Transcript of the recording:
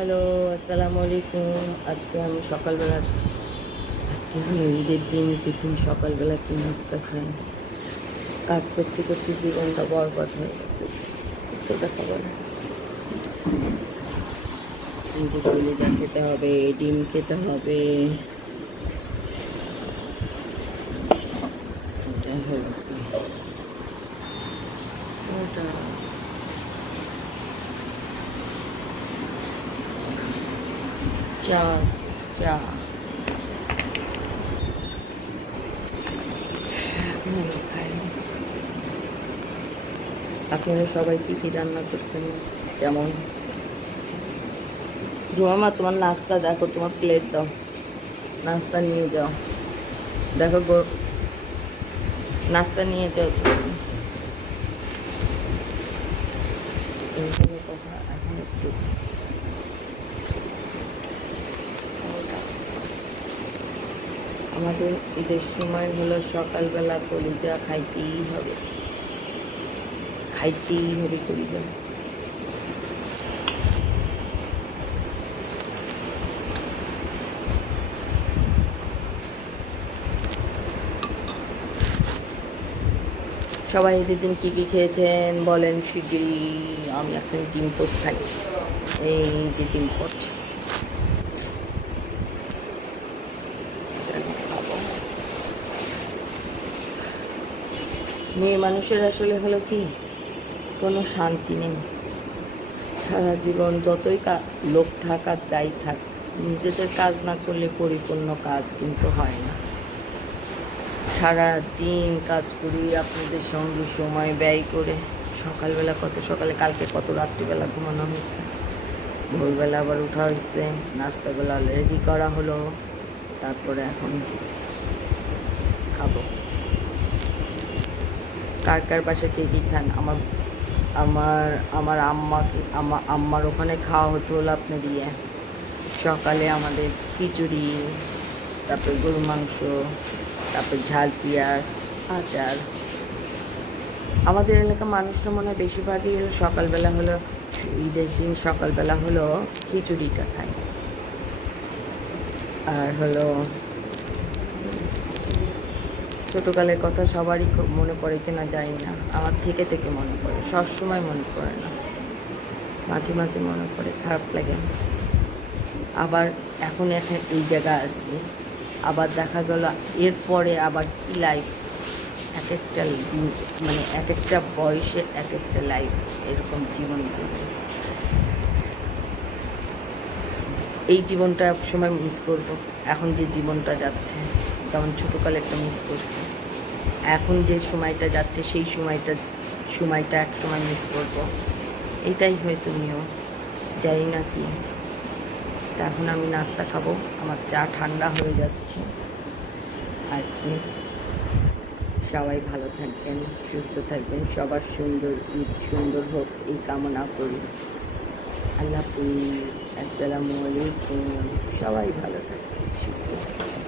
Hello, আসসালামু আলাইকুম। আজকে আমি সকালবেলা ঈদের দিন টিফিন সকালবেলা কি নাস্তা খাই। কাজ করতে করতে জীবনটা বরবাদ হয়ে গেছে। সেটা খাবার নিজে কলিজা খেতে হবে, ডিম খেতে হবে। এটাই হলো ওটা। চা চা খাই। আপনারা সবাই কি কি রান্না করছেন? যেমন জুমামা, তোমার নাস্তা দেখো, তোমার প্লেট দাও, নাস্তা নিয়ে যাও। দেখো নাস্তা নিয়ে যাও। এইগুলো কথা এখন একটু আমাদের ঈদের সময় হলো সকালবেলা কলিজা খাইতেই হবে কলিজা। সবাই ঈদের দিন কী কী খেয়েছেন বলেন শিগগিরই। আমি এখন ডিম পোস্ট খাই। এই যে ডিম পোস্ট খাবো। মেয়ে মানুষের আসলে হলো কি, কোনো শান্তি নেই। সারা জীবন যতই লোক থাক আর যাই থাক, নিজেদের কাজ না করলে পরিপূর্ণ কাজ কিন্তু হয় না। সারা দিন কাজ করি আপনাদের সঙ্গে সময় ব্যয় করে। সকালবেলা কত সকালে, কালকে কত রাত্রিবেলা ঘুমানো হয়েছে, ভোরবেলা আবার উঠা হয়েছে, নাস্তাগুলো রেডি করা হলো, তারপরে এখন খাবো। কার কার বাসায় কে কী খান? আমার আম্মার ওখানে খাওয়া হতো হলো আপনার সকালে আমাদের খিচুড়ি, তারপরে গরু মাংস, তারপর ঝাল পেঁয়াজ, আচার। আমাদের এলাকার মানুষরা মনে হয় বেশিরভাগই হলো সকালবেলা হলো, ঈদের দিন সকালবেলা হলো খিচুড়িটা খায়। আর হলো ছোটোকালের কথা সবারই খুব মনে পড়ে কিনা জানি না, আমার থেকে থেকে মনে পড়ে, সবসময় মনে পড়ে না, মাঝে মাঝে মনে পড়ে, খারাপ লাগে। আবার এখন এই জায়গায় আসছি, আবার দেখা গেল এরপরে আবার কি লাইফ, এক একটা মানে এক একটা বয়সে এক একটা লাইফ, এরকম জীবন চলবে। এই জীবনটা এক সময় মিস করবো। এখন যে জীবনটা যাচ্ছে, যেমন ছোটোকালে একটা মিস করছি, এখন যে সময়টা যাচ্ছে সেই সময়টা এক সময় মিস করবো। এটাই হয়তো নিয়ম, যাই না কি। এখন আমি নাস্তা খাবো, আমার চা ঠান্ডা হয়ে যাচ্ছে। আর কি, সবাই ভালো থাকবেন, সুস্থ থাকবেন, সবার ঈদ সুন্দর হোক এই কামনা করি। আল্লাহ হাফিজ, আসসালামু আলাইকুম। সবাই ভালো থাকবেন, সুস্থ থাকবেন।